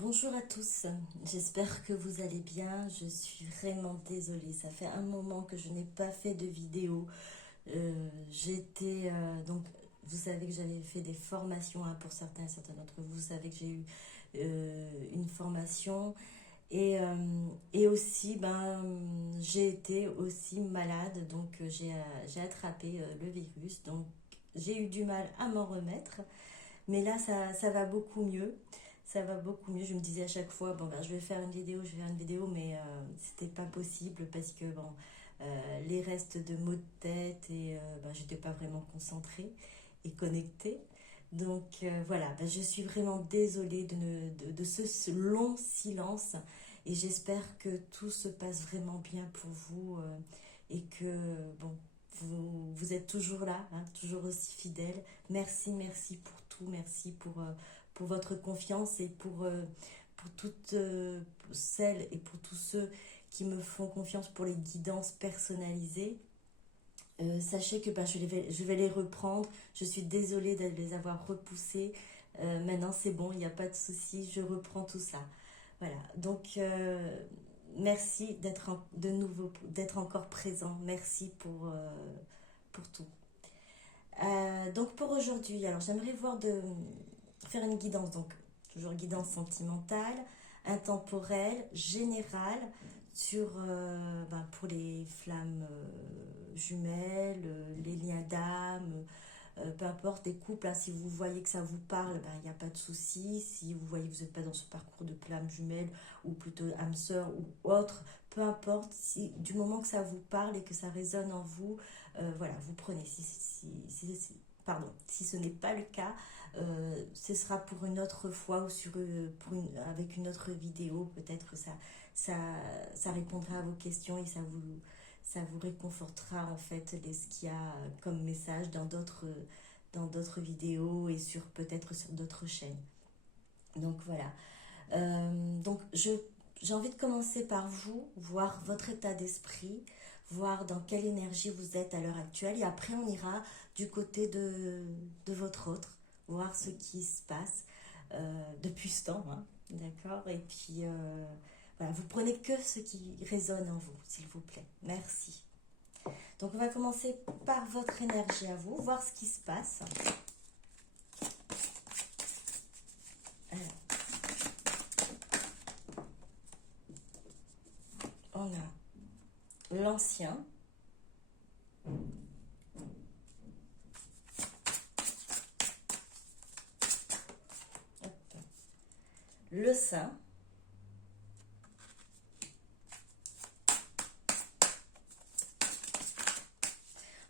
Bonjour à tous, j'espère que vous allez bien. Je suis vraiment désolée, ça fait un moment que je n'ai pas fait de vidéo. Donc, vous savez que j'avais fait des formations, hein, pour certains et certains d'entre vous. Vous savez que j'ai eu une formation et aussi, j'ai été aussi malade, donc j'ai attrapé le virus. Donc, j'ai eu du mal à m'en remettre. Mais là, ça va beaucoup mieux. Ça va beaucoup mieux. Je me disais à chaque fois, bon, ben, je vais faire une vidéo, je vais faire une vidéo, mais c'était pas possible parce que, bon, les restes de maux de tête et j'étais pas vraiment concentrée et connectée. Donc voilà, ben, je suis vraiment désolée de ce long silence et j'espère que tout se passe vraiment bien pour vous et que, bon, vous êtes toujours là, hein, toujours aussi fidèle. Merci, merci pour tout, merci pour votre confiance et pour toutes celles et pour tous ceux qui me font confiance pour les guidances personnalisées. Sachez que je vais les reprendre. Je suis désolée de les avoir repoussées. Maintenant, c'est bon, il n'y a pas de souci, je reprends tout ça. Voilà, donc merci de nouveau, d'être encore présent. Merci pour tout. Donc pour aujourd'hui, alors j'aimerais faire une guidance, donc toujours guidance sentimentale, intemporelle, générale, pour les flammes jumelles, les liens d'âme, peu importe, des couples, hein, si vous voyez que ça vous parle, il n'y a pas de souci. Si vous voyez que vous n'êtes pas dans ce parcours de flamme jumelle ou plutôt âme sœur ou autre, peu importe, du moment que ça vous parle et que ça résonne en vous, voilà, vous prenez. Si ce n'est pas le cas, ce sera pour une autre fois ou avec une autre vidéo. Peut-être ça, ça répondra à vos questions et ça vous réconfortera en fait de ce qu'il y a comme message dans d'autres vidéos et peut-être sur d'autres chaînes. Donc voilà. J'ai envie de commencer par vous, voir votre état d'esprit, voir dans quelle énergie vous êtes à l'heure actuelle et après on ira du côté de votre autre, voir ce qui se passe depuis ce temps, hein, d'accord. Et puis voilà, vous prenez que ce qui résonne en vous, s'il vous plaît. Merci. Donc on va commencer par votre énergie à vous, voir ce qui se passe. Alors, on a l'ancien, le saint,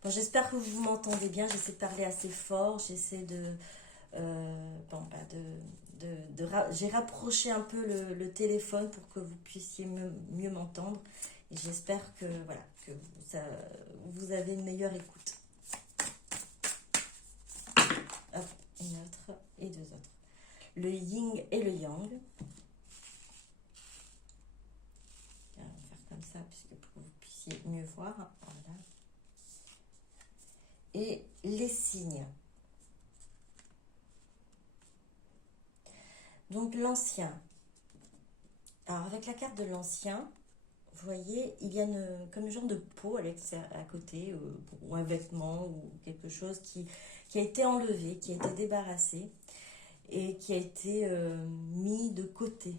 bon, j'espère que vous m'entendez bien, j'essaie de parler assez fort, j'essaie j'ai rapproché un peu le téléphone pour que vous puissiez mieux m'entendre. Et j'espère que, voilà, que vous avez une meilleure écoute. Hop, une autre et deux autres. Le yin et le yang. On va faire comme ça, puisque pour que vous puissiez mieux voir. Voilà. Et les signes. Donc l'ancien. Alors avec la carte de l'ancien, vous voyez, il y a comme une genre de peau à côté, ou un vêtement, ou quelque chose qui a été enlevé, qui a été débarrassé et qui a été mis de côté.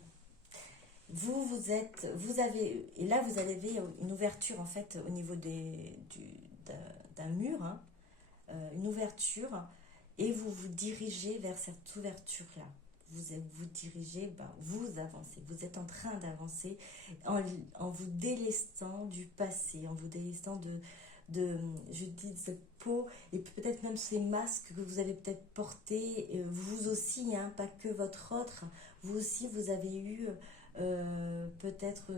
Et là vous avez une ouverture en fait au niveau d'un mur, hein, une ouverture, et vous vous dirigez vers cette ouverture-là. Vous dirigez, vous avancez, vous êtes en train d'avancer en vous délestant du passé, en vous délestant je dis, cette peau et peut-être même ces masques que vous avez peut-être portés, vous aussi, hein, pas que votre autre, vous aussi vous avez eu peut-être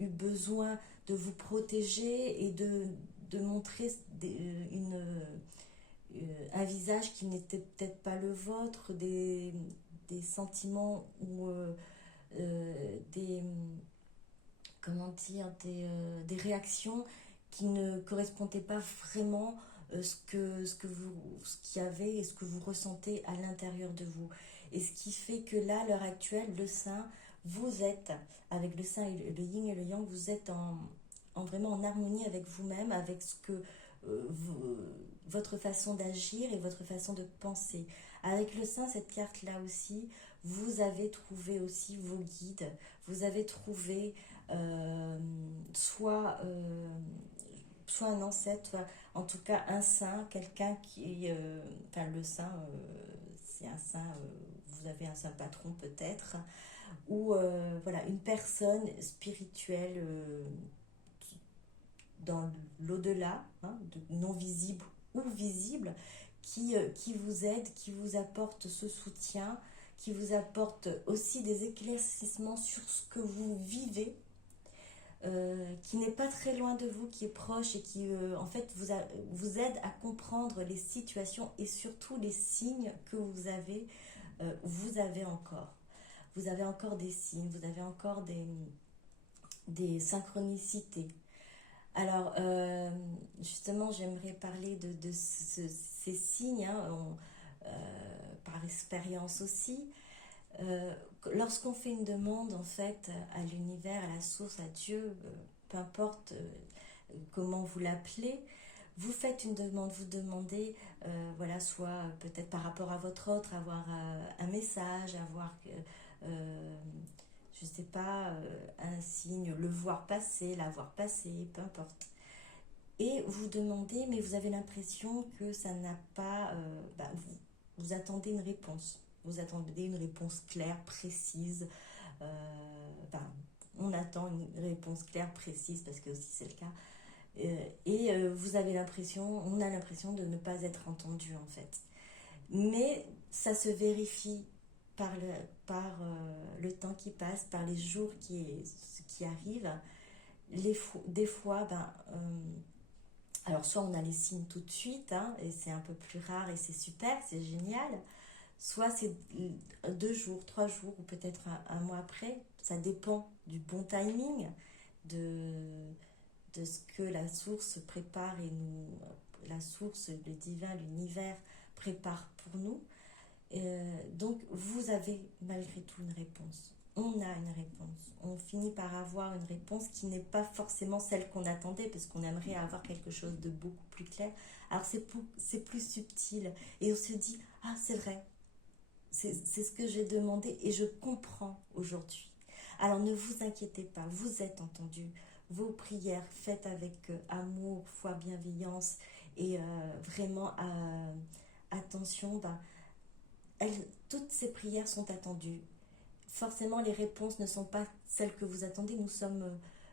eu besoin de vous protéger et de montrer un visage qui n'était peut-être pas le vôtre, des sentiments ou des, comment dire, des réactions qui ne correspondaient pas vraiment ce qu'il y avait et ce que vous ressentez à l'intérieur de vous. Et ce qui fait que là, à l'heure actuelle, le saint, vous êtes, avec le saint et le yin et le yang, vous êtes vraiment en harmonie avec vous-même, avec ce que votre façon d'agir et votre façon de penser. Avec le saint, cette carte-là aussi, vous avez trouvé aussi vos guides, vous avez trouvé soit, soit un ancêtre, soit, en tout cas un saint, quelqu'un qui, enfin le saint, c'est un saint, vous avez un saint patron peut-être, ou voilà, une personne spirituelle dans l'au-delà, hein, non visible ou visible, qui vous aide, qui vous apporte ce soutien, qui vous apporte aussi des éclaircissements sur ce que vous vivez, qui n'est pas très loin de vous, qui est proche et qui en fait vous aide à comprendre les situations et surtout les signes que vous avez encore. Vous avez encore des signes, vous avez encore des synchronicités. Alors, justement, j'aimerais parler de ces signes, hein, par expérience aussi. Euh, Lorsqu'on fait une demande, en fait, à l'univers, à la source, à Dieu, peu importe comment vous l'appelez, vous faites une demande, vous demandez, voilà, soit peut-être par rapport à votre autre, avoir un message, avoir, euh, je sais pas, un signe, le voir passer, la voir passer, peu importe. Et vous demandez, mais vous avez l'impression que ça n'a pas, vous attendez une réponse. Vous attendez une réponse claire, précise. Enfin, on attend une réponse claire, précise, parce que aussi c'est le cas. Vous avez l'impression, on a l'impression de ne pas être entendu en fait. Mais ça se vérifie par le temps qui passe, par les jours qui arrivent. Des fois, alors soit on a les signes tout de suite, hein, et c'est un peu plus rare et c'est super, c'est génial. Soit c'est 2 jours, 3 jours ou peut-être un mois après. Ça dépend du bon timing, de, de ce que la source prépare et nous, la source, le divin, l'univers prépare pour nous. Donc vous avez malgré tout une réponse. On a une réponse. On finit par avoir une réponse qui n'est pas forcément celle qu'on attendait parce qu'on aimerait avoir quelque chose de beaucoup plus clair. Alors c'est plus subtil et on se dit ah c'est vrai, c'est ce que j'ai demandé et je comprends aujourd'hui. Alors ne vous inquiétez pas, vous êtes entendu. Vos prières faites avec amour, foi, bienveillance et vraiment attention, toutes ces prières sont attendues. Forcément, les réponses ne sont pas celles que vous attendez. Nous sommes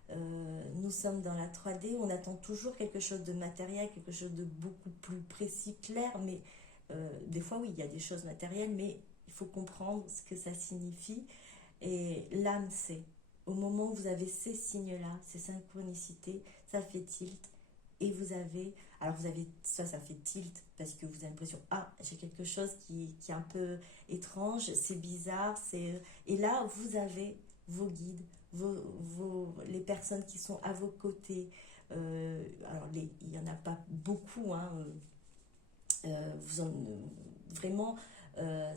dans la 3D, on attend toujours quelque chose de matériel, quelque chose de beaucoup plus précis, clair, mais des fois, oui, il y a des choses matérielles, mais il faut comprendre ce que ça signifie. Et l'âme sait. Au moment où vous avez ces signes-là, ces synchronicités, ça fait tilt. Et vous avez, ça fait tilt parce que vous avez l'impression, ah, j'ai quelque chose qui est un peu étrange, c'est bizarre, et là, vous avez vos guides, les personnes qui sont à vos côtés. Alors, il n'y en a pas beaucoup, hein, vraiment, euh,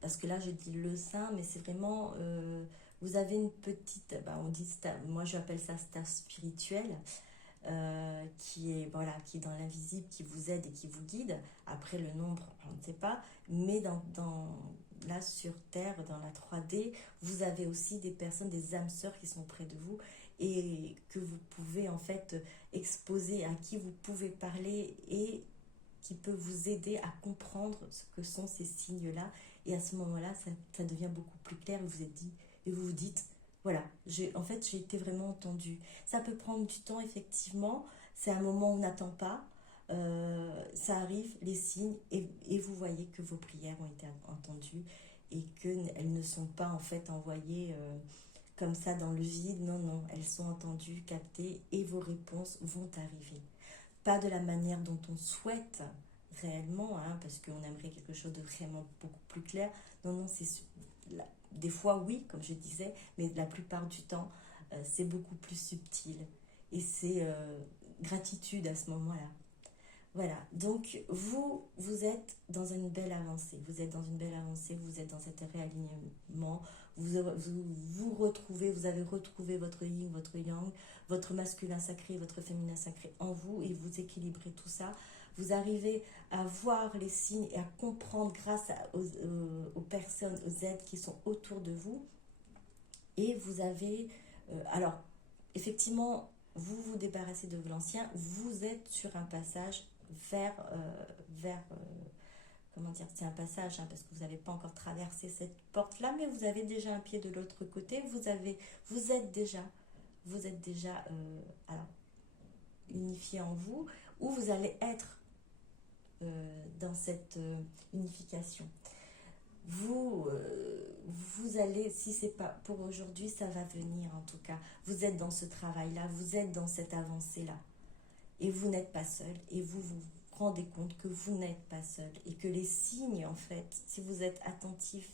parce que là je dis le sein, mais c'est vraiment, vous avez une petite, on dit moi j'appelle ça star spirituelle, qui est voilà, qui est dans l'invisible, qui vous aide et qui vous guide. Après le nombre, on ne sait pas, mais là sur Terre, dans la 3D, vous avez aussi des personnes, des âmes sœurs qui sont près de vous et que vous pouvez en fait exposer, à qui vous pouvez parler et qui peut vous aider à comprendre ce que sont ces signes-là. Et à ce moment-là, ça devient beaucoup plus clair et vous vous dites, voilà, en fait, j'ai été vraiment entendue. Ça peut prendre du temps, effectivement. C'est un moment où on n'attend pas. Ça arrive, les signes, et vous voyez que vos prières ont été entendues et qu'elles ne sont pas en fait envoyées comme ça dans le vide. Non, non, elles sont entendues, captées et vos réponses vont arriver. Pas de la manière dont on souhaite réellement, hein, parce qu'on aimerait quelque chose de vraiment beaucoup plus clair. Non, non, des fois oui, comme je disais, mais la plupart du temps, c'est beaucoup plus subtil. Et c'est gratitude à ce moment-là. Voilà, donc vous êtes dans une belle avancée, vous êtes dans une belle avancée, vous êtes dans cet réalignement, vous retrouvez, vous avez retrouvé votre yin, votre yang, votre masculin sacré, votre féminin sacré en vous, et vous équilibrez tout ça. Vous arrivez à voir les signes et à comprendre grâce aux personnes, aux êtres qui sont autour de vous. Et vous avez, alors, effectivement, vous vous débarrassez de l'ancien, vous êtes sur un passage vers comment dire, c'est un passage, hein, parce que vous n'avez pas encore traversé cette porte-là, mais vous avez déjà un pied de l'autre côté, vous êtes déjà alors, unifié en vous, où vous allez être dans cette unification. Vous allez, si c'est pas pour aujourd'hui, ça va venir en tout cas. Vous êtes dans ce travail-là, vous êtes dans cette avancée-là. Et vous n'êtes pas seul. Et vous rendez compte que vous n'êtes pas seul. Et que les signes, en fait, si vous êtes attentive,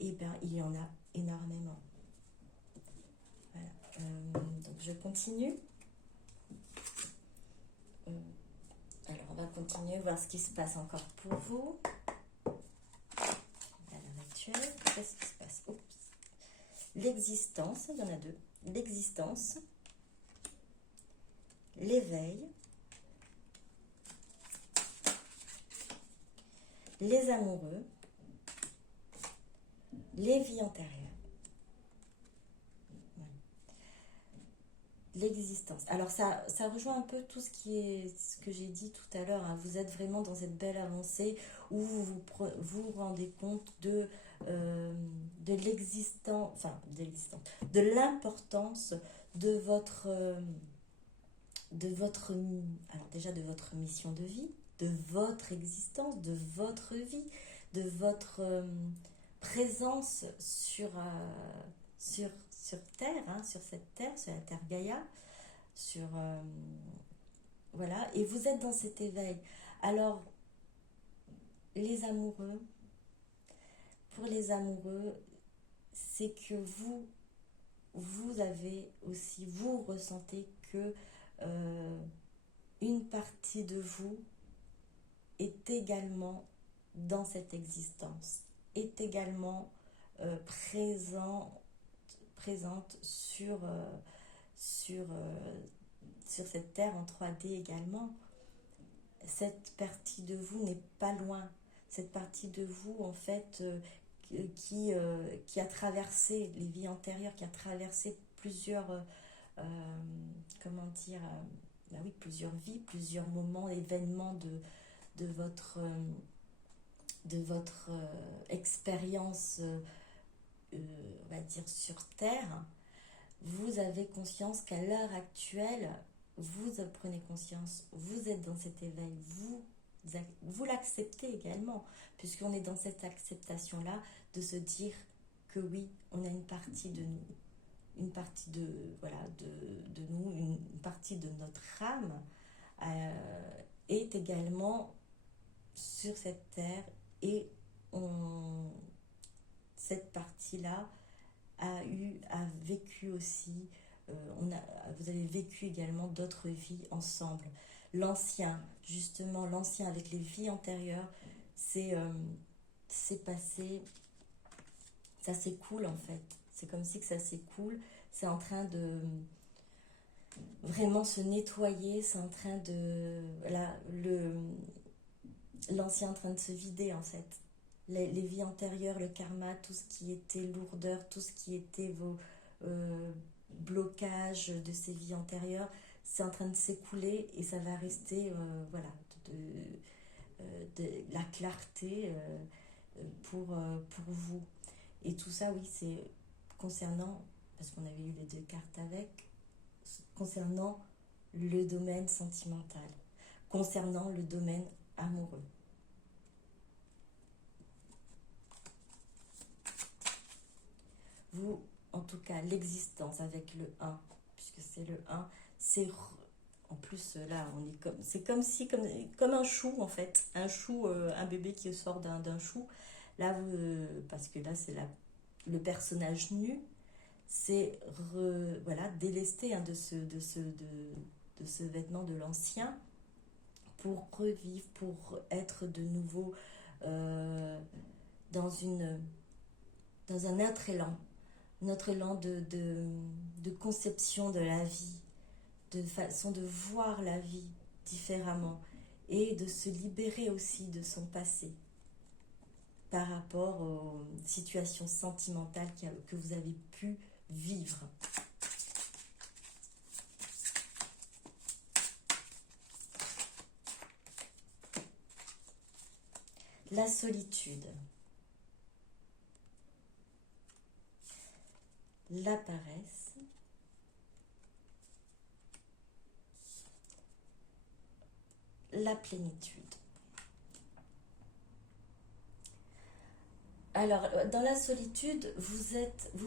eh bien, il y en a énormément. Voilà. Donc, je continue. Alors, on va continuer, voir ce qui se passe encore pour vous. Qu'est-ce qui se passe? L'existence, il y en a deux. L'existence, l'éveil, les amoureux, les vies antérieures. L'existence. Alors ça rejoint un peu tout ce que j'ai dit tout à l'heure, hein. Vous êtes vraiment dans cette belle avancée où vous rendez compte de l'existence, enfin de l'importance de votre alors déjà de votre mission de vie, de votre existence, de votre vie, de votre présence sur Terre, hein, sur cette Terre, sur la Terre Gaïa, voilà, et vous êtes dans cet éveil. Alors, pour les amoureux, c'est que vous avez aussi, vous ressentez que une partie de vous est également dans cette existence, est également présente sur cette terre en 3D également. Cette partie de vous n'est pas loin. Cette partie de vous, en fait, qui a traversé les vies antérieures, qui a traversé plusieurs, comment dire, bah oui, plusieurs vies, plusieurs moments, événements de votre expérience, on va dire, sur Terre. Vous avez conscience qu'à l'heure actuelle, vous prenez conscience, vous êtes dans cet éveil, vous l'acceptez également, puisqu'on est dans cette acceptation-là de se dire que oui, on a une partie de nous, une partie de nous, une partie de notre âme est également sur cette terre, et cette partie-là a vécu aussi, vous avez vécu également d'autres vies ensemble. L'ancien avec les vies antérieures, c'est passé, ça s'écoule en fait. C'est comme si que ça s'écoule, c'est en train de vraiment se nettoyer, c'est en train de... l'ancien en train de se vider en fait. Les vies antérieures, le karma, tout ce qui était lourdeur, tout ce qui était vos blocages de ces vies antérieures, c'est en train de s'écouler, et ça va rester de la clarté pour vous. Et tout ça, oui, c'est concernant, parce qu'on avait eu les deux cartes concernant le domaine sentimental, concernant le domaine amoureux. Vous, en tout cas, l'existence avec le 1, puisque c'est le 1, c'est en plus là, c'est comme un chou en fait, un bébé qui sort d'un chou. Là, parce que là, c'est le personnage nu, c'est délesté, hein, de ce vêtement de l'ancien, pour revivre, pour être de nouveau euh, dans un autre élan de conception de la vie, de façon de voir la vie différemment et de se libérer aussi de son passé par rapport aux situations sentimentales que vous avez pu vivre. La solitude, la paresse, la plénitude. Alors, dans la solitude, vous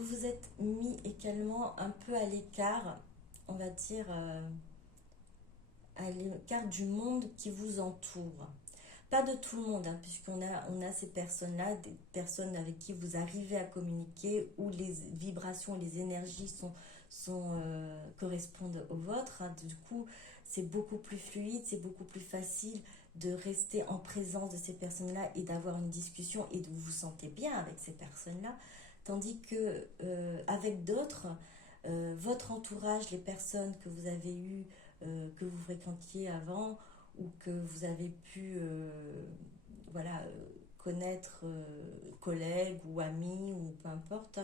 vous êtes mis également un peu à l'écart, on va dire, à l'écart du monde qui vous entoure. Pas de tout le monde, hein, on a ces personnes-là, des personnes avec qui vous arrivez à communiquer, où les vibrations, les énergies correspondent aux vôtres. Hein. Du coup, c'est beaucoup plus fluide, c'est beaucoup plus facile de rester en présence de ces personnes-là et d'avoir une discussion et de vous sentir bien avec ces personnes-là. Tandis que avec d'autres, votre entourage, les personnes que vous avez eues, que vous fréquentiez avant, ou que vous avez pu voilà, connaître collègues ou amis ou peu importe,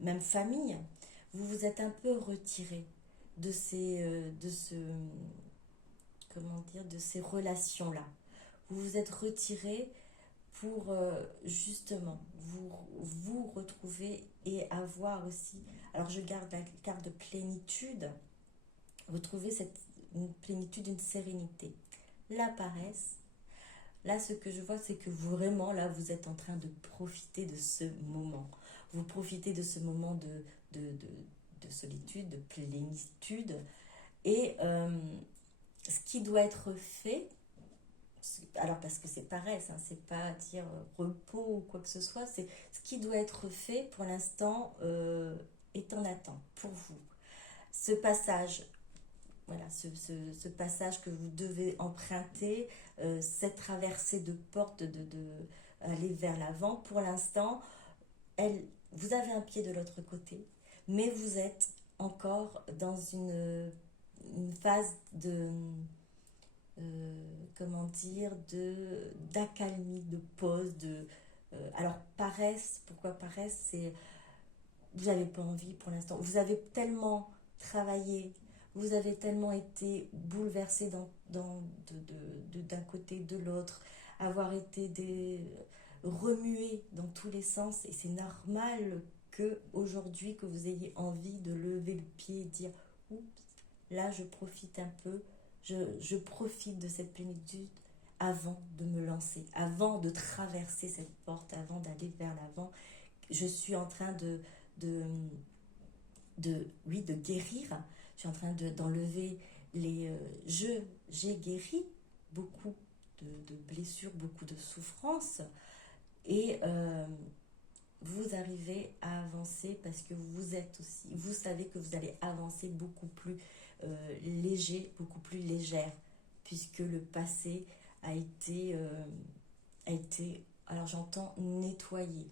même famille, vous vous êtes un peu retiré de ces relations-là. Vous vous êtes retiré pour justement vous retrouver et avoir aussi, alors je garde la carte de plénitude, retrouver une plénitude, une sérénité. La paresse, là ce que je vois c'est que vraiment là vous êtes en train de profiter de ce moment. Vous profitez de ce moment de solitude, de plénitude. Et ce qui doit être fait, alors parce que c'est paresse, hein, c'est pas dire repos ou quoi que ce soit, c'est ce qui doit être fait pour l'instant est en attente pour vous. Ce passage, voilà, ce passage que vous devez emprunter, cette traversée de porte aller vers l'avant, pour l'instant, vous avez un pied de l'autre côté, mais vous êtes encore dans une phase comment dire, d'accalmie, de pause, alors paresse, pourquoi paresse, c'est vous n'avez pas envie pour l'instant, vous avez tellement travaillé, vous avez tellement été bouleversé d'un côté, de l'autre, avoir été remué dans tous les sens, et c'est normal que aujourd'hui que vous ayez envie de lever le pied et dire oups, là je profite un peu, je profite de cette plénitude avant de me lancer, avant de traverser cette porte, avant d'aller vers l'avant. Je suis en train oui, de guérir. Je suis en train d'enlever j'ai guéri beaucoup de blessures, beaucoup de souffrances. Et vous arrivez à avancer parce que vous savez que vous allez avancer beaucoup plus léger, beaucoup plus légère, puisque le passé a été, alors j'entends nettoyé.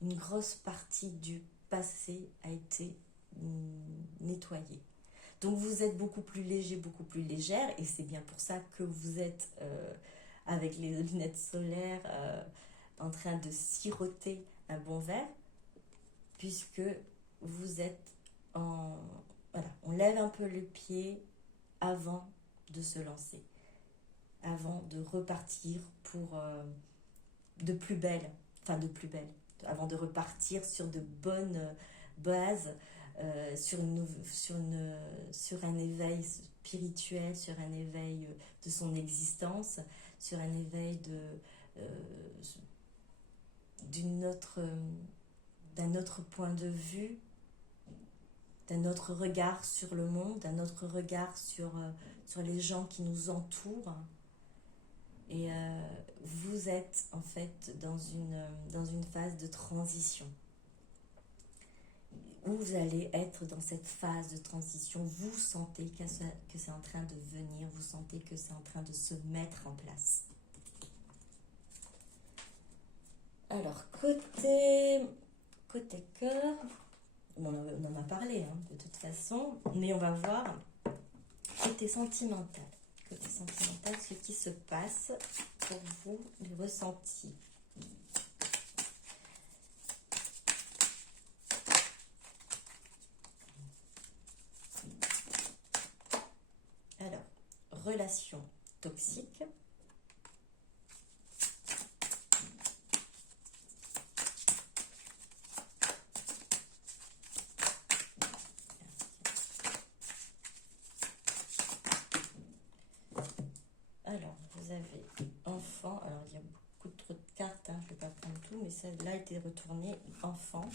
Une grosse partie du passé a été nettoyée. Donc vous êtes beaucoup plus léger, beaucoup plus légère, et c'est bien pour ça que vous êtes avec les lunettes solaires en train de siroter un bon verre, puisque vous êtes en... Voilà, on lève un peu le pied avant de se lancer, avant de repartir pour de plus belle, avant de repartir sur de bonnes bases, sur un éveil spirituel, sur un éveil de son existence, sur un éveil d'un autre point de vue, d'un autre regard sur le monde, d'un autre regard sur les gens qui nous entourent. Et vous êtes en fait dans une phase de transition. où vous allez être dans cette phase de transition. Vous sentez que c'est en train de venir, vous sentez que c'est en train de se mettre en place. Alors, côté cœur, bon, on en a parlé de toute façon, mais on va voir côté sentimental. Côté sentimental, ce qui se passe pour vous, les ressentis. Alors, relation toxique. Alors, vous avez enfant. Alors, il y a beaucoup trop de cartes, je ne vais pas prendre tout, mais celle-là a été retournée enfant.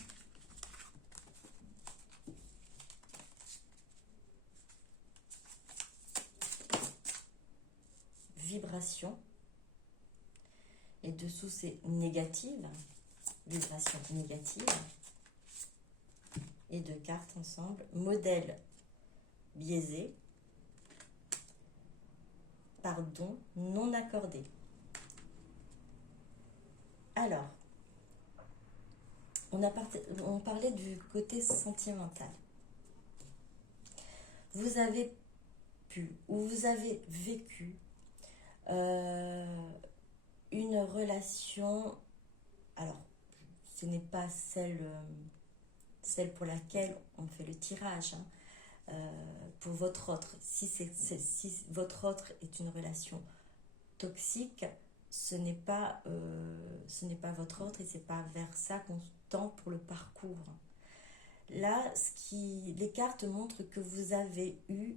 Vibration. Et dessous, c'est négative. Vibration négative. Et deux cartes ensemble. Modèle biaisé. Pardon non accordé. Alors, on parlait du côté sentimental. Vous avez pu ou vous avez vécu une relation, alors ce n'est pas celle pour laquelle on fait le tirage, pour votre autre. Si votre autre est une relation toxique, ce n'est pas votre autre et c'est pas vers ça qu'on tend pour le parcours. Là, les cartes montrent que vous avez eu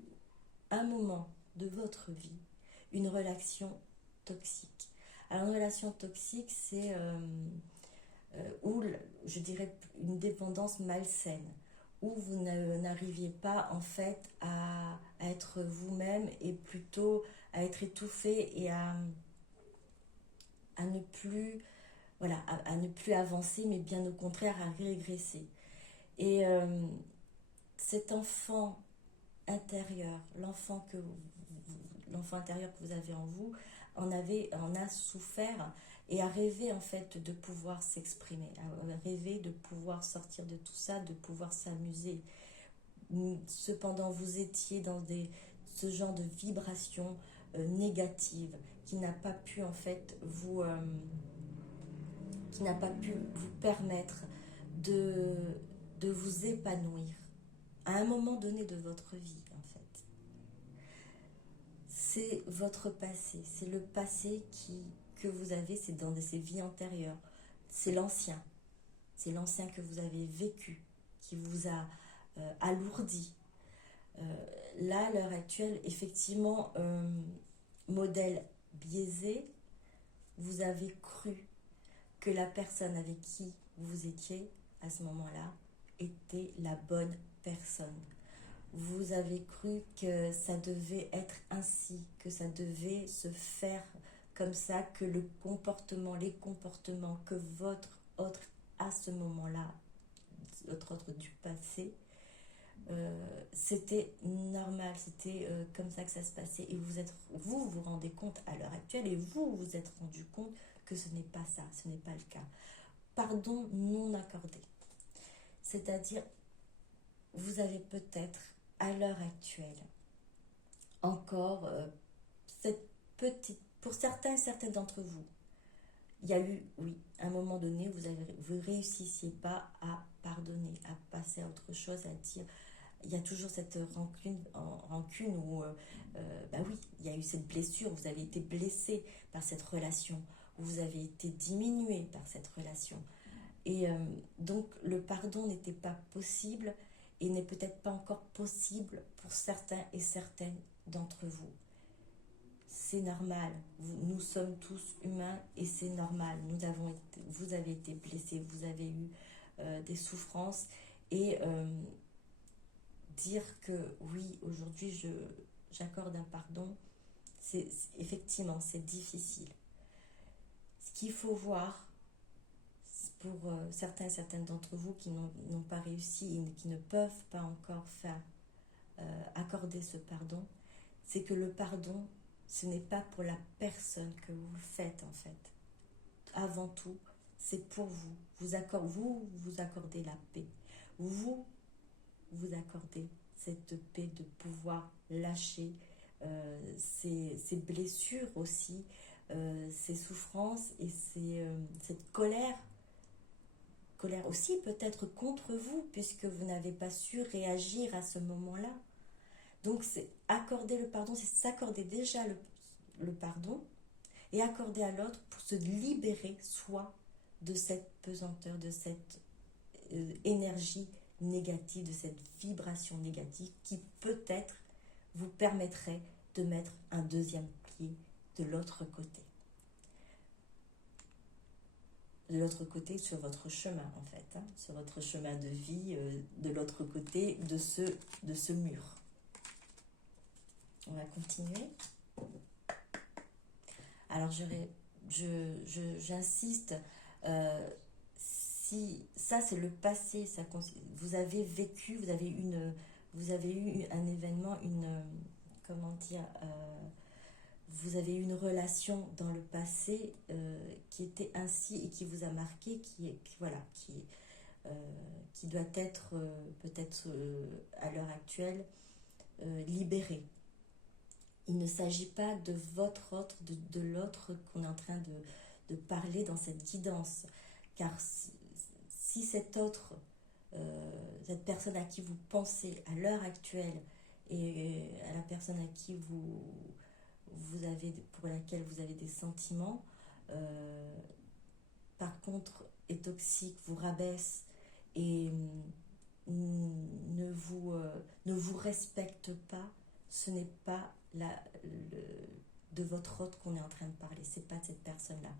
un moment de votre vie une relation toxique. Alors, une relation toxique, c'est où, je dirais, une dépendance malsaine, où vous n'arriviez pas en fait à être vous-même et plutôt à être étouffé et à ne plus, voilà, à ne plus avancer, mais bien au contraire à régresser. Et cet enfant intérieur, l'enfant intérieur que vous avez en vous, en a souffert et a rêvé en fait de pouvoir s'exprimer, a rêvé de pouvoir sortir de tout ça, de pouvoir s'amuser. Cependant, vous étiez dans ce genre de vibration négative qui n'a pas pu en fait vous permettre de vous épanouir à un moment donné de votre vie en fait. C'est votre passé, c'est le passé que vous avez, c'est dans ces vies antérieures, c'est l'ancien que vous avez vécu, qui vous a alourdi. Là, à l'heure actuelle, effectivement, modèle biaisé, vous avez cru que la personne avec qui vous étiez à ce moment-là était la bonne personne. Vous avez cru que ça devait être ainsi, que ça devait se faire comme ça, que les comportements que votre autre à ce moment-là, votre autre du passé, c'était normal, c'était comme ça que ça se passait. Et vous rendez compte à l'heure actuelle et vous vous êtes rendu compte que ce n'est pas ça, ce n'est pas le cas. Pardon non accordé. C'est-à-dire, vous avez peut-être à l'heure actuelle encore cette petite, pour certains et certaines d'entre vous, il y a eu, oui, à un moment donné, vous réussissiez pas à pardonner, à passer à autre chose, à dire, il y a toujours cette rancune où, bah oui, il y a eu cette blessure, vous avez été blessé par cette relation, vous avez été diminué par cette relation. Et donc, le pardon n'était pas possible et n'est peut-être pas encore possible pour certains et certaines d'entre vous. C'est normal, nous sommes tous humains et c'est normal. Vous avez été blessés, vous avez eu des souffrances et dire que oui, aujourd'hui j'accorde un pardon, effectivement c'est difficile. Ce qu'il faut voir pour certains et certaines d'entre vous qui n'ont pas réussi et qui ne peuvent pas encore faire accorder ce pardon, c'est que le pardon, ce n'est pas pour la personne que vous le faites en fait. Avant tout, c'est pour vous. Vous accordez la paix. Vous accordez cette paix de pouvoir lâcher ces blessures aussi, ces souffrances et cette colère aussi peut-être contre vous, puisque vous n'avez pas su réagir à ce moment-là. Donc, c'est accorder le pardon, c'est s'accorder déjà le pardon et accorder à l'autre pour se libérer, soi, de cette pesanteur, de cette énergie négative, de cette vibration négative qui peut-être vous permettrait de mettre un deuxième pied de l'autre côté. De l'autre côté sur votre chemin en fait, hein, sur votre chemin de vie, de l'autre côté de ce mur. On va continuer. Alors j'insiste, si ça c'est le passé, vous avez vécu, vous avez eu un événement, vous avez eu une relation dans le passé qui était ainsi et qui vous a marqué, qui doit être peut-être à l'heure actuelle libérée. Il ne s'agit pas de votre autre, de l'autre qu'on est en train de parler dans cette guidance. Car si cet autre, cette personne à qui vous pensez à l'heure actuelle et à la personne à qui pour laquelle vous avez des sentiments, par contre est toxique, vous rabaisse et ne vous respecte pas, ce n'est pas de votre autre qu'on est en train de parler, c'est pas de cette personne-là.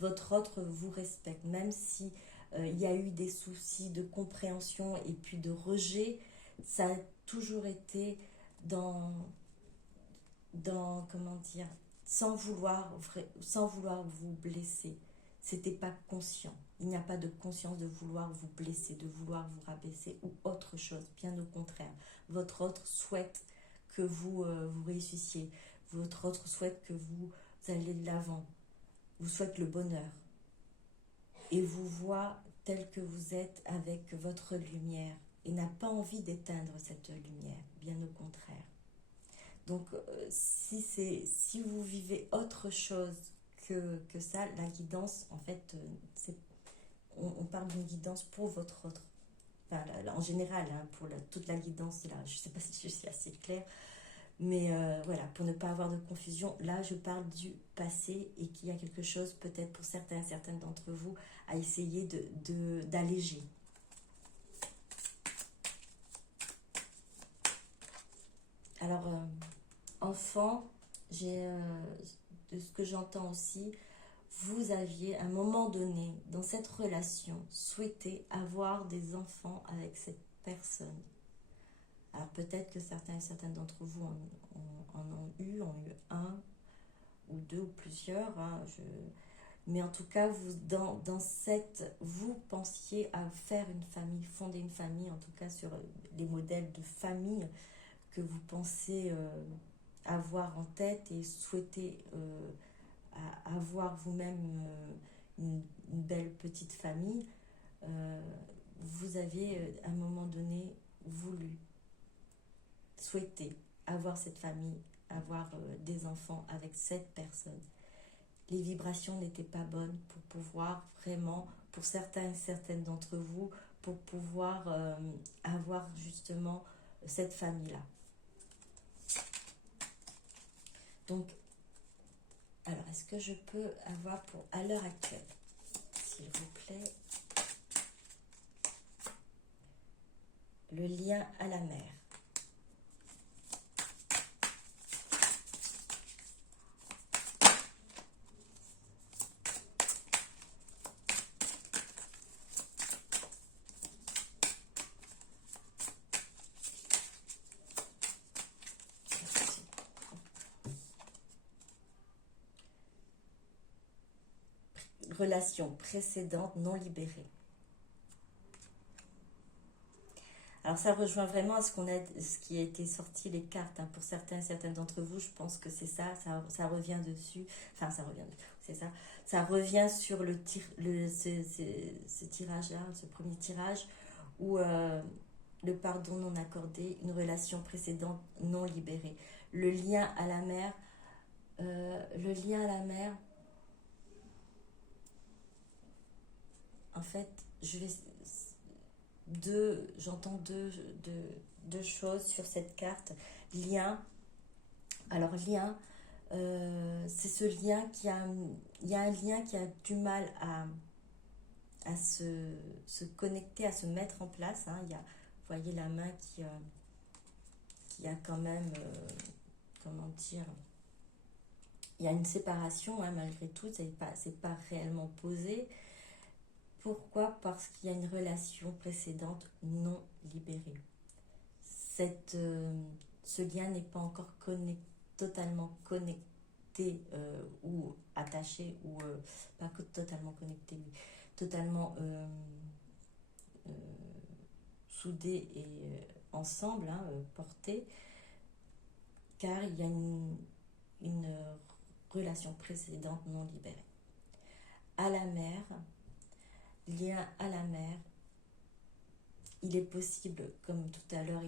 Votre autre vous respecte, même si il y a eu des soucis de compréhension et puis de rejet, ça a toujours été comment dire, sans vouloir vous blesser. C'était pas conscient. Il n'y a pas de conscience de vouloir vous blesser, de vouloir vous rabaisser ou autre chose. Bien au contraire. Votre autre souhaite que vous réussissiez. Votre autre souhaite que vous alliez de l'avant. Vous souhaite le bonheur. Et vous voit tel que vous êtes avec votre lumière. Et n'a pas envie d'éteindre cette lumière. Bien au contraire. Donc, si vous vivez autre chose que ça, la guidance, en fait, on parle d'une guidance pour votre autre. Enfin, en général, hein, pour toute la guidance, là, je ne sais pas si je suis assez claire, mais voilà, pour ne pas avoir de confusion, là, je parle du passé et qu'il y a quelque chose, peut-être pour certaines d'entre vous, à essayer d'alléger. Alors, enfant, de ce que j'entends aussi, vous aviez à un moment donné dans cette relation souhaité avoir des enfants avec cette personne. Alors peut-être que certains et certaines d'entre vous en ont eu un ou deux ou plusieurs, hein, mais en tout cas vous pensiez à faire une famille, fonder une famille, en tout cas sur les modèles de famille que vous pensez avoir en tête et souhaiter avoir vous-même une belle petite famille. Vous avez à un moment donné voulu, souhaiter avoir cette famille, avoir des enfants avec cette personne. Les vibrations n'étaient pas bonnes pour pouvoir vraiment, pour certains et certaines d'entre vous, pour pouvoir avoir justement cette famille-là. Donc, alors, est-ce que je peux avoir à l'heure actuelle, s'il vous plaît, le lien à la mer? relation précédente non libérée. Alors ça rejoint vraiment à ce qui a été sorti, les cartes, hein. Pour certaines d'entre vous, je pense que c'est ça revient dessus, enfin ça revient, c'est ça revient sur ce tirage-là, ce premier tirage, où le pardon non accordé, une relation précédente non libérée, le lien à la mère, en fait, j'entends deux choses sur cette carte. Lien, alors lien, c'est ce lien il y a un lien qui a du mal à se connecter, à se mettre en place, hein. Vous voyez la main qui a quand même, comment dire, il y a une séparation, hein, malgré tout, c'est pas réellement posé. Pourquoi? Parce qu'il y a une relation précédente non libérée. Ce lien n'est pas encore totalement connecté, ou attaché, ou pas que totalement connecté, mais totalement soudé et ensemble, hein, porté, car il y a une relation précédente non libérée. À la mère, lien à la mère, il est possible, comme tout à l'heure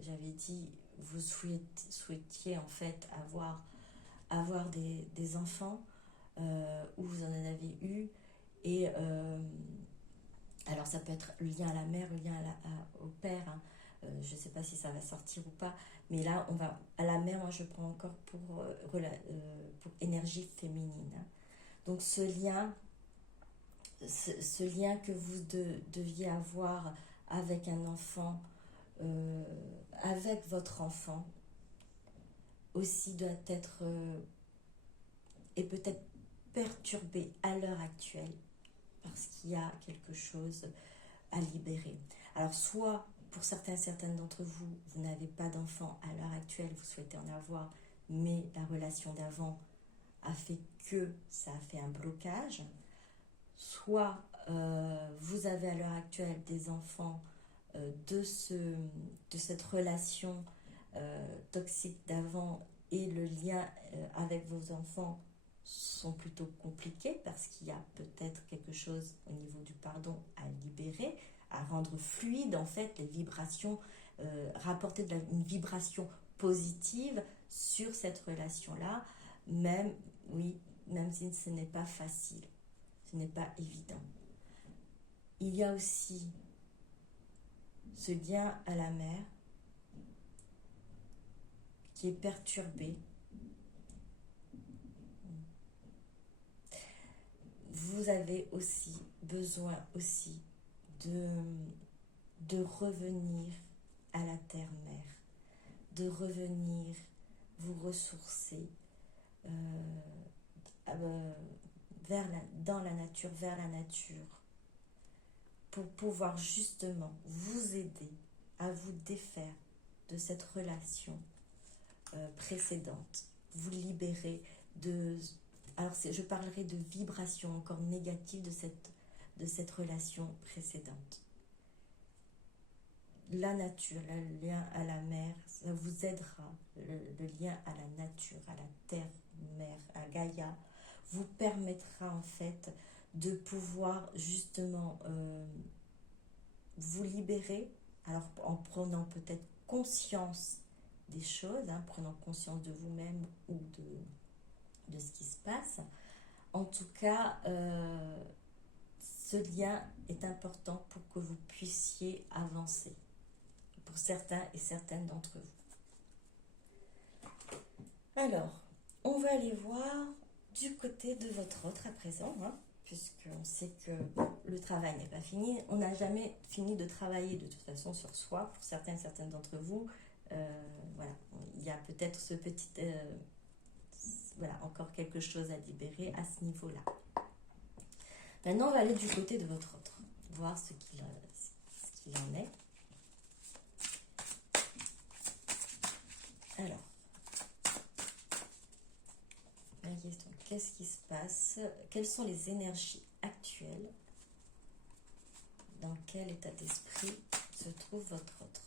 j'avais dit, vous souhaitiez en fait avoir des enfants, ou vous en avez eu, et alors ça peut être le lien à la mère, le lien au père, hein. Je ne sais pas si ça va sortir ou pas, mais là on va à la mère, moi je prends encore pour énergie féminine, hein. Donc ce lien que vous deviez avoir avec un enfant, avec votre enfant, aussi doit être et peut-être perturbé à l'heure actuelle, parce qu'il y a quelque chose à libérer. Alors soit pour certaines d'entre vous, vous n'avez pas d'enfant à l'heure actuelle, vous souhaitez en avoir, mais la relation d'avant a fait que ça a fait un blocage. Soit vous avez à l'heure actuelle des enfants de cette relation toxique d'avant, et le lien avec vos enfants sont plutôt compliqués, parce qu'il y a peut-être quelque chose au niveau du pardon à libérer, à rendre fluide en fait les vibrations, rapporter une vibration positive sur cette relation-là, même si ce n'est pas facile. Ce n'est pas évident. Il y a aussi ce lien à la mère qui est perturbé. Vous avez aussi besoin de revenir à la terre-mère, de revenir vous ressourcer dans la nature, vers la nature, pour pouvoir justement vous aider à vous défaire de cette relation précédente, vous libérer alors je parlerai de vibrations encore négatives de cette relation précédente. La nature, le lien à la mer, ça vous aidera, le lien à la nature, à la terre-mère, à Gaïa, vous permettra en fait de pouvoir justement vous libérer, alors en prenant peut-être conscience des choses, hein, prenant conscience de vous-même ou de ce qui se passe. En tout cas, ce lien est important pour que vous puissiez avancer, pour certains et certaines d'entre vous. Alors, on va aller voir du côté de votre autre à présent, hein, puisqu'on sait que le travail n'est pas fini. On n'a jamais fini de travailler de toute façon sur soi, pour certaines d'entre vous. Voilà, il y a peut-être ce petit... voilà, encore quelque chose à libérer à ce niveau-là. Maintenant, on va aller du côté de votre autre, voir ce qu'il en est. Alors, la question, qu'est-ce qui se passe? Quelles sont les énergies actuelles? Dans quel état d'esprit se trouve votre autre?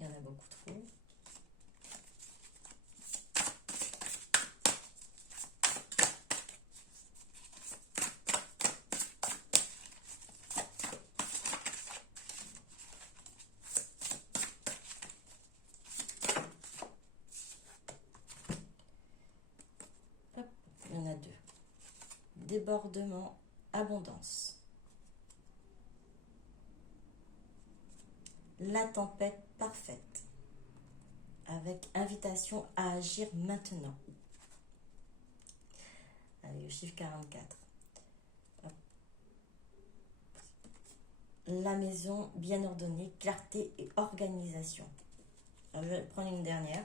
Il y en a beaucoup trop. Hop, il y en a deux. Débordement, abondance. La tempête parfaite, avec invitation à agir maintenant. Avec le chiffre 44. Hop. La maison bien ordonnée, clarté et organisation. Alors, je vais prendre une dernière.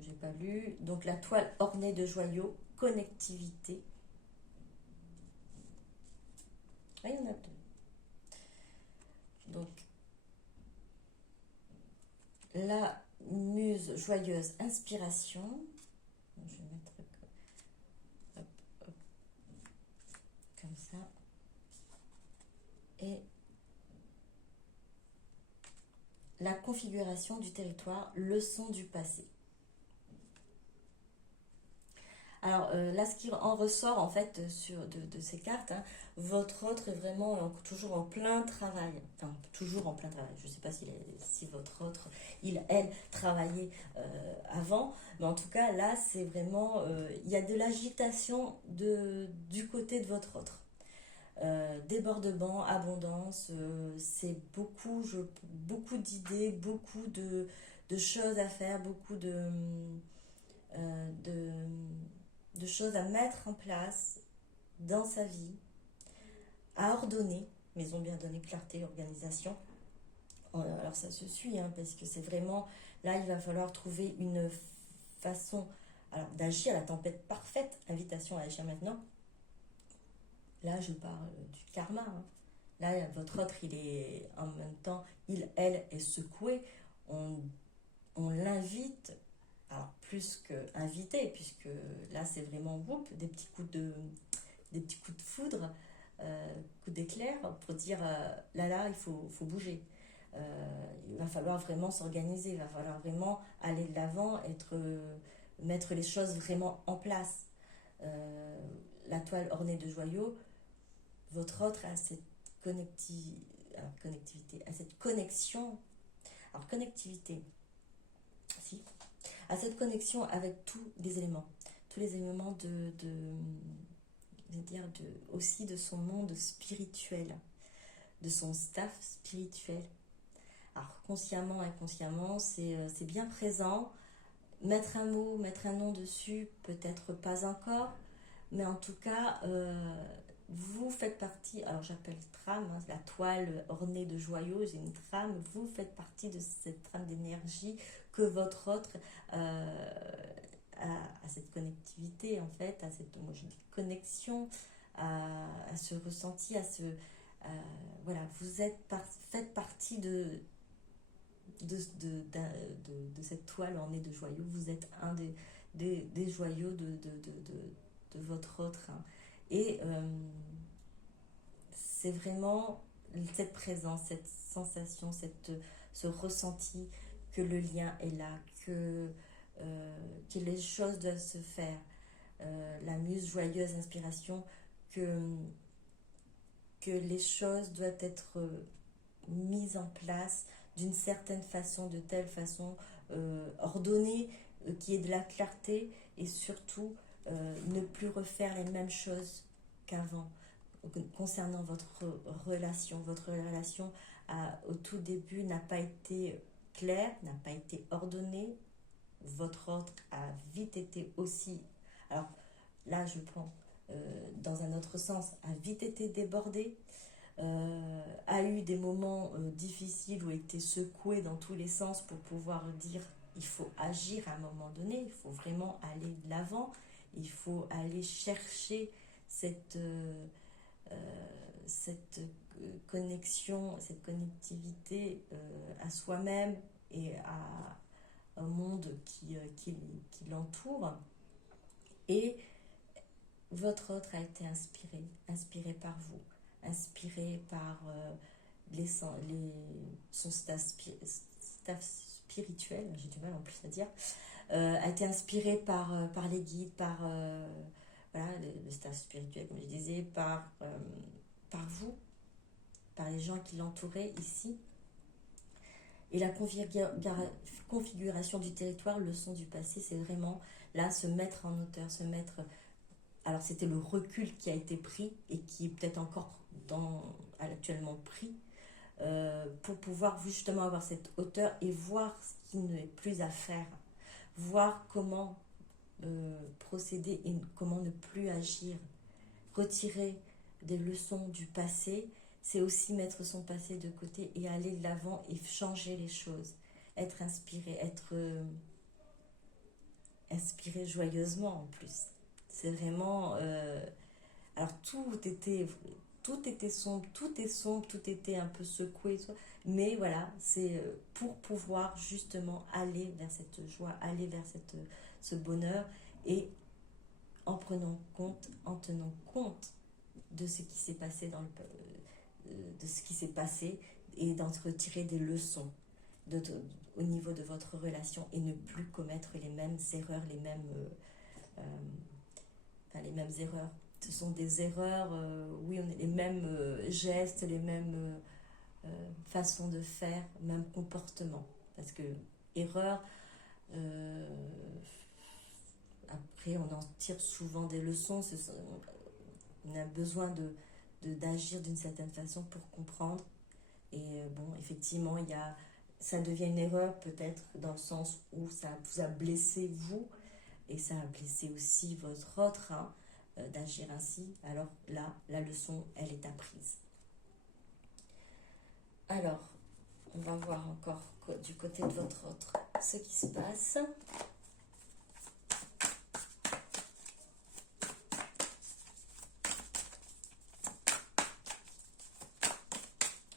J'ai pas lu. Donc la toile ornée de joyaux, connectivité. Ah, il y en a deux. Donc la muse joyeuse, inspiration. Je vais mettre hop, hop, comme ça. Et la configuration du territoire, leçon du passé. Alors là, ce qui en ressort en fait de ces cartes, hein, votre autre est vraiment toujours en plein travail. Enfin, toujours en plein travail. Je ne sais pas si votre autre, elle, travaillait avant. Mais en tout cas, là, c'est vraiment... il y a de l'agitation du côté de votre autre. Débordement, abondance, c'est beaucoup d'idées, beaucoup de choses à faire, beaucoup de choses à mettre en place dans sa vie, à ordonner, maison bien donnée, clarté, organisation. Alors ça se suit, hein, parce que c'est vraiment, là il va falloir trouver une façon d'agir, la tempête parfaite, invitation à agir maintenant. Là je parle du karma, hein. Là votre autre il est en même temps, elle est secouée, on l'invite. Alors, plus que invité, puisque là, c'est vraiment des petits coups de foudre, coups d'éclair, pour dire là, il faut bouger. Il va falloir vraiment s'organiser, il va falloir vraiment aller de l'avant, mettre les choses vraiment en place. La toile ornée de joyaux, votre autre a cette connectivité, a cette connexion. Alors, connectivité, si, à cette connexion avec tous les éléments aussi de son monde spirituel, de son staff spirituel. Alors consciemment, inconsciemment, c'est bien présent. Mettre un mot, mettre un nom dessus, peut-être pas encore, mais en tout cas, vous faites partie, alors j'appelle trame, hein, la toile ornée de joyaux, j'ai une trame, vous faites partie de cette trame d'énergie que votre autre à cette connectivité, en fait, moi je dis connexion, à ce ressenti, voilà, faites partie de cette toile ornée de joyaux, vous êtes un des joyaux de votre autre, hein. Et c'est vraiment cette présence, cette sensation, ce ressenti que le lien est là, que les choses doivent se faire. La muse joyeuse, inspiration, que les choses doivent être mises en place d'une certaine façon, de telle façon, ordonnée, qui ait de la clarté, et surtout ne plus refaire les mêmes choses qu'avant. Concernant votre relation au tout début n'a pas été claire, n'a pas été ordonnée. Votre autre a vite été aussi, alors là je prends dans un autre sens, a vite été débordé, a eu des moments difficiles où a été secoué dans tous les sens pour pouvoir dire il faut agir à un moment donné, il faut vraiment aller de l'avant, il faut aller chercher cette connexion, cette connectivité à soi-même et à un monde qui l'entoure. Et votre autre a été inspiré par vous, inspiré par son staff spirituel, j'ai du mal en plus à dire, a été inspiré par les guides, voilà, le staff spirituel, comme je disais, par vous, par les gens qui l'entouraient ici. Et la configuration du territoire, leçon du passé, c'est vraiment là se mettre en hauteur, se mettre... Alors c'était le recul qui a été pris et qui est peut-être encore actuellement pris pour pouvoir justement avoir cette hauteur et voir ce qui n'est plus à faire, voir comment procéder et comment ne plus agir, retirer des leçons du passé, c'est aussi mettre son passé de côté et aller de l'avant et changer les choses, être inspiré joyeusement en plus. C'est vraiment... alors tout était sombre, tout était un peu secoué, mais voilà, c'est pour pouvoir justement aller vers cette joie, aller vers ce bonheur et en tenant compte de ce qui s'est passé de ce qui s'est passé et d'en retirer des leçons au niveau de votre relation et ne plus commettre les mêmes erreurs, les mêmes erreurs. Ce sont des erreurs, oui, on a les mêmes gestes, les mêmes façons de faire, même comportement. Parce que erreur, après on en tire souvent des leçons, on a besoin d'agir d'une certaine façon pour comprendre. Et bon, effectivement, ça devient une erreur peut-être dans le sens où ça vous a blessé vous et ça a blessé aussi votre autre, hein, d'agir ainsi. Alors là, la leçon, elle est apprise. Alors, on va voir encore du côté de votre autre ce qui se passe.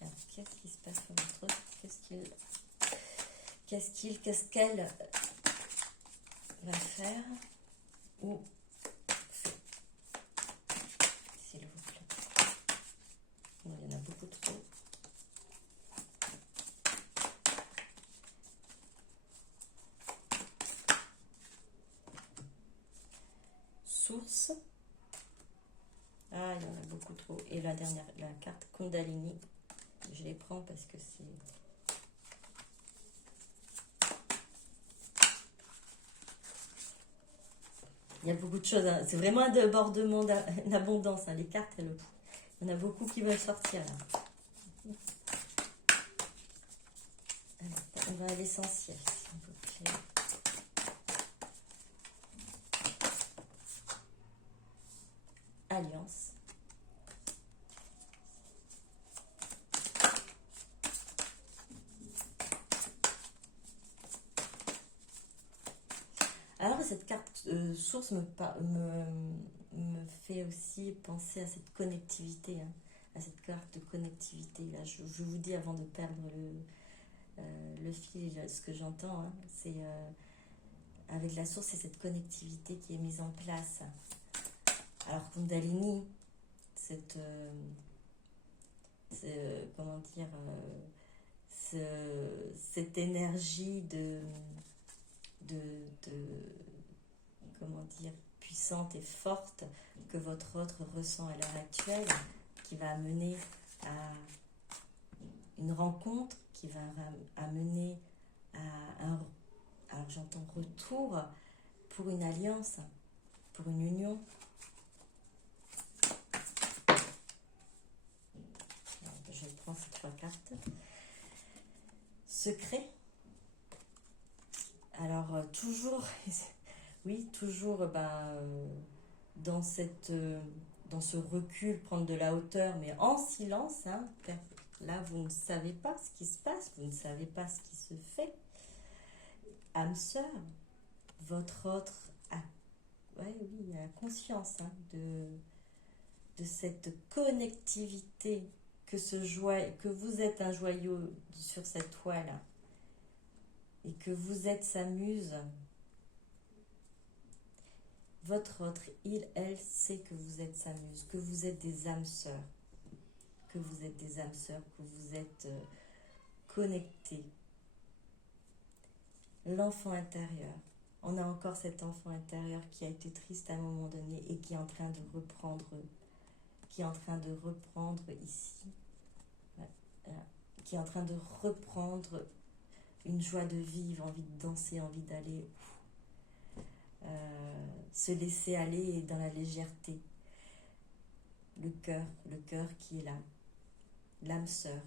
Alors, qu'est-ce qui se passe pour votre autre? Qu'est-ce qu'elle va faire ou fait, s'il vous plaît. Bon, il y en a beaucoup trop. Source. Ah, il y en a beaucoup trop. Et la dernière, la carte Kundalini. Je les prends parce que c'est... Il y a beaucoup de choses. Hein. C'est vraiment un débordement d'abondance. Hein. Les cartes, il y en a beaucoup qui veulent sortir. Là. Alors, on va à l'essentiel, s'il vous plaît. Alliance. Alors cette carte source me fait aussi penser à cette connectivité, hein, à cette carte de connectivité. Là, je vous dis avant de perdre le fil, ce que j'entends, hein, c'est avec la source, c'est cette connectivité qui est mise en place. Alors Kundalini, comment dire, cette énergie comment dire, puissante et forte que votre autre ressent à l'heure actuelle, qui va amener à une rencontre, qui va amener à alors j'entends retour pour une alliance, pour une union. Alors, je prends ces 3 cartes. Secret. Alors toujours, oui, toujours dans dans ce recul, prendre de la hauteur, mais en silence, hein. Là, vous ne savez pas ce qui se passe, vous ne savez pas ce qui se fait. Âme sœur, votre autre a, ouais, oui, a conscience, hein, de cette connectivité, que vous êtes un joyau sur cette toile et que vous êtes sa muse. Votre autre, il, elle, sait que vous êtes sa muse, que vous êtes des âmes sœurs, que vous êtes des âmes sœurs, que vous êtes connectés. L'enfant intérieur. On a encore cet enfant intérieur qui a été triste à un moment donné et qui est en train de reprendre, ici, qui est en train de reprendre une joie de vivre, envie de danser, envie d'aller se laisser aller dans la légèreté. Le cœur qui est là, l'âme sœur.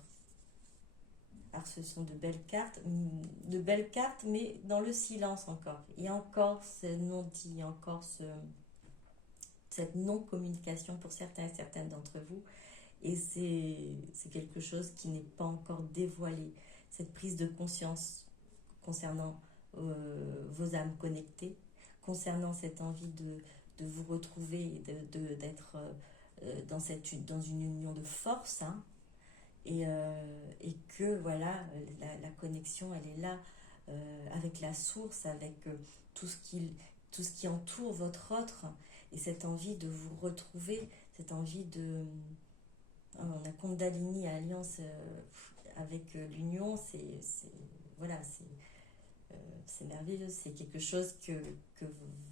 Alors ce sont de belles cartes, mais dans le silence encore. Il y a encore ce non-dit, il y a encore cette non-communication pour certains et certaines d'entre vous. Et c'est quelque chose qui n'est pas encore dévoilé. Cette prise de conscience concernant vos âmes connectées, concernant cette envie de vous retrouver, d'être dans une union de force, hein, et que voilà, la connexion, elle est là, avec la source, avec tout ce qui entoure votre autre, et cette envie de vous retrouver, cette envie de... On a Kundalini, alliance avec l'union, voilà, c'est merveilleux, c'est quelque chose que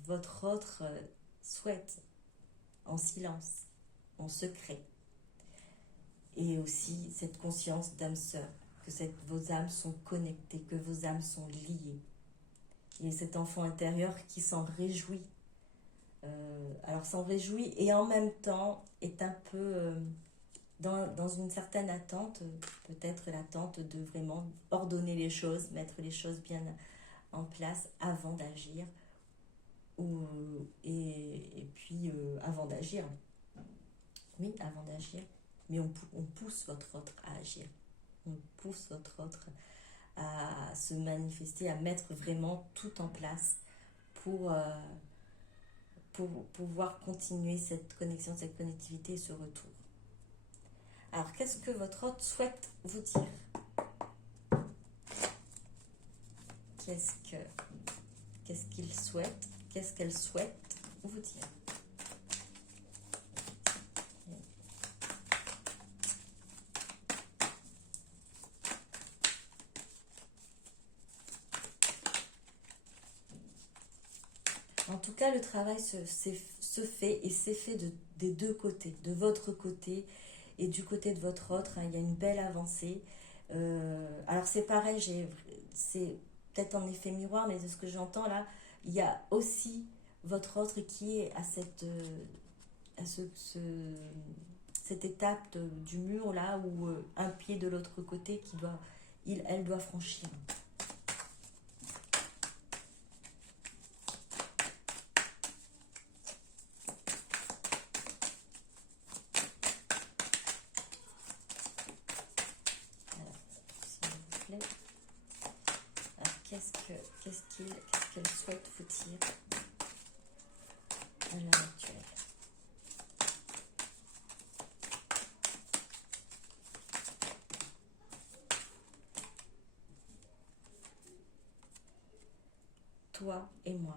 votre autre souhaite en silence, en secret. Et aussi cette conscience d'âme sœur, que vos âmes sont connectées, que vos âmes sont liées. Et cet enfant intérieur qui s'en réjouit. Alors s'en réjouit et en même temps est un peu dans une certaine attente, peut-être l'attente de vraiment ordonner les choses, mettre les choses bien en place avant d'agir. Et puis avant d'agir. Oui, avant d'agir. Mais on pousse votre autre à agir. On pousse votre autre à se manifester, à mettre vraiment tout en place pour pouvoir continuer cette connexion, cette connectivité et ce retour. Alors, qu'est-ce que votre autre souhaite vous dire? Qu'est-ce qu'il souhaite? Qu'est-ce qu'elle souhaite vous dire? En tout cas, le travail se fait et c'est fait des deux côtés, de votre côté et du côté de votre autre. Hein, il y a une belle avancée. Alors c'est pareil, c'est peut-être en effet miroir, mais de ce que j'entends là, il y a aussi votre autre qui est à cette étape du mur là, où un pied de l'autre côté elle doit franchir. Qu'elle souhaite vous dire à l'heure actuelle. Toi et moi.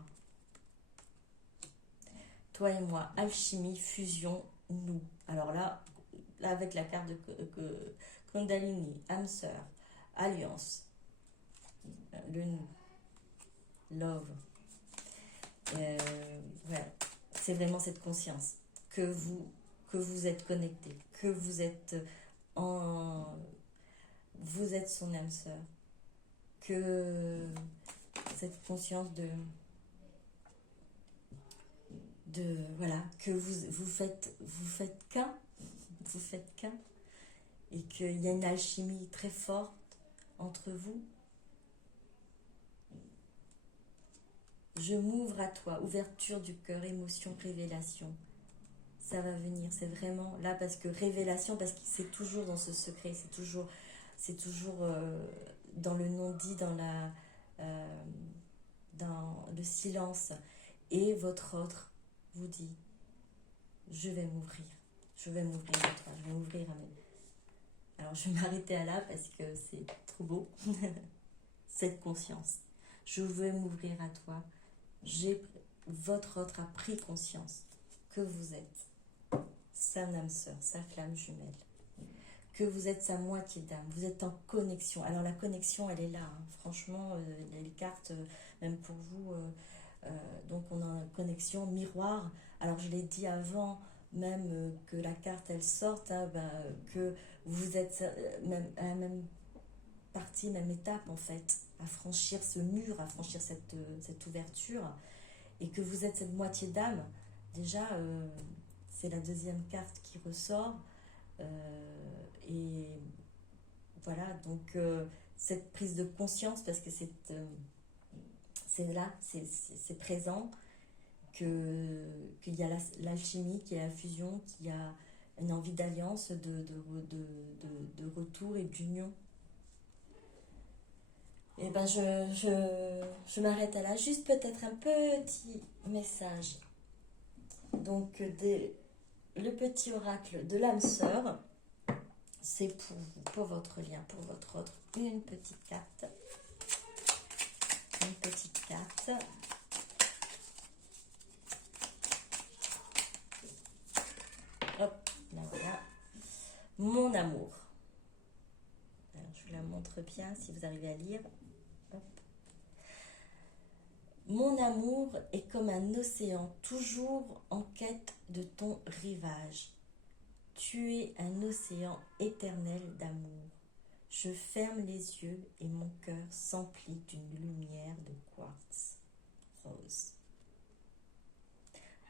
Toi et moi, alchimie, fusion, nous. Alors là avec la carte de Kundalini, âme sœur, alliance, le nous, love. Voilà. C'est vraiment cette conscience que vous êtes connecté, que vous êtes son âme sœur, que cette conscience voilà, que vous faites qu'un, et qu'il y a une alchimie très forte entre vous. Je m'ouvre à toi, ouverture du cœur, émotion, révélation. ça va venir. C'est vraiment là parce que révélation, parce que c'est toujours dans ce secret, c'est toujours dans le non-dit, euh, dans le silence. Et votre autre vous dit, je vais m'ouvrir. Je vais m'ouvrir à toi, je vais m'ouvrir à mes... Alors je vais m'arrêter à là parce que c'est trop beau. Cette conscience. Je vais m'ouvrir à toi. Votre autre a pris conscience que vous êtes sa âme sœur, sa flamme jumelle. Que vous êtes sa moitié d'âme. Vous êtes en connexion. Alors la connexion, elle est là. Hein. Franchement, les cartes, même pour vous, donc on a une connexion miroir. Alors je l'ai dit avant, même que la carte, elle sorte, hein, que vous êtes même à la même partie, même étape en fait, à franchir ce mur, à franchir cette ouverture, et que vous êtes cette moitié d'âme. Déjà, c'est la deuxième carte qui ressort, et voilà, donc cette prise de conscience, parce que c'est là, c'est présent, qu'il y a l'alchimie, qu'il y a la fusion, qu'il y a une envie d'alliance, de retour et d'union. Et ben je m'arrête à là. Juste peut-être un petit message. Donc le petit oracle de l'âme sœur, c'est pour vous, pour votre lien, pour votre autre. Une petite carte. Une petite carte. Hop, là voilà. Mon amour. Alors, je vous la montre bien si vous arrivez à lire. Hop. Mon amour est comme un océan, toujours en quête de ton rivage. Tu es un océan éternel d'amour. Je ferme les yeux et mon cœur s'emplit d'une lumière de quartz rose.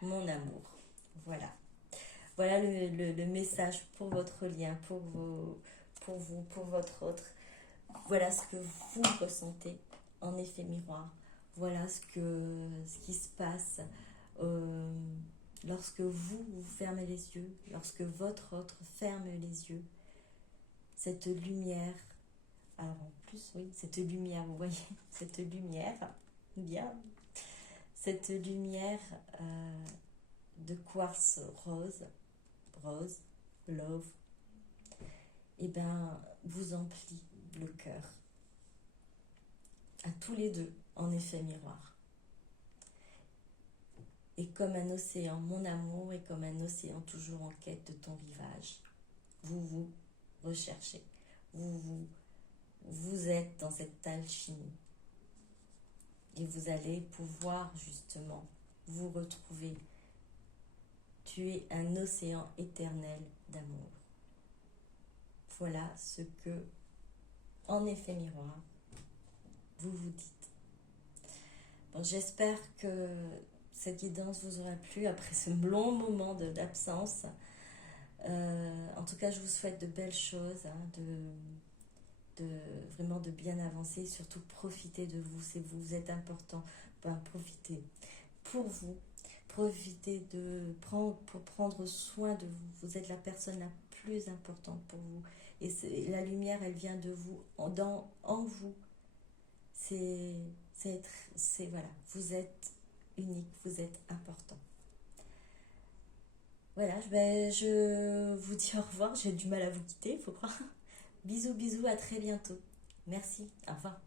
Mon amour. Voilà. Voilà le message pour votre lien, pour vous, pour votre autre. Voilà ce que vous ressentez en effet miroir. Voilà ce qui se passe lorsque vous fermez les yeux, lorsque votre autre ferme les yeux. Cette lumière, alors en plus, oui, cette lumière, vous voyez, cette lumière, bien, cette lumière de quartz rose, love, et ben vous emplit le cœur. À tous les deux, en effet miroir. Et comme un océan, mon amour est comme un océan toujours en quête de ton rivage. Vous recherchez. Vous êtes dans cette alchimie. Et vous allez pouvoir justement vous retrouver. Tu es un océan éternel d'amour. Voilà ce que, en effet miroir, vous vous dites. Bon, j'espère que cette guidance vous aura plu après ce long moment d'absence. En tout cas, je vous souhaite de belles choses, hein, vraiment de bien avancer, surtout profitez de vous, c'est vous êtes important, profitez pour vous, profitez pour prendre soin de vous, vous êtes la personne la plus importante pour vous, et la lumière elle vient de vous, en vous, voilà, vous êtes unique, vous êtes important. Voilà, je vous dis au revoir, j'ai du mal à vous quitter, il faut croire. Bisous, bisous, à très bientôt. Merci, au revoir.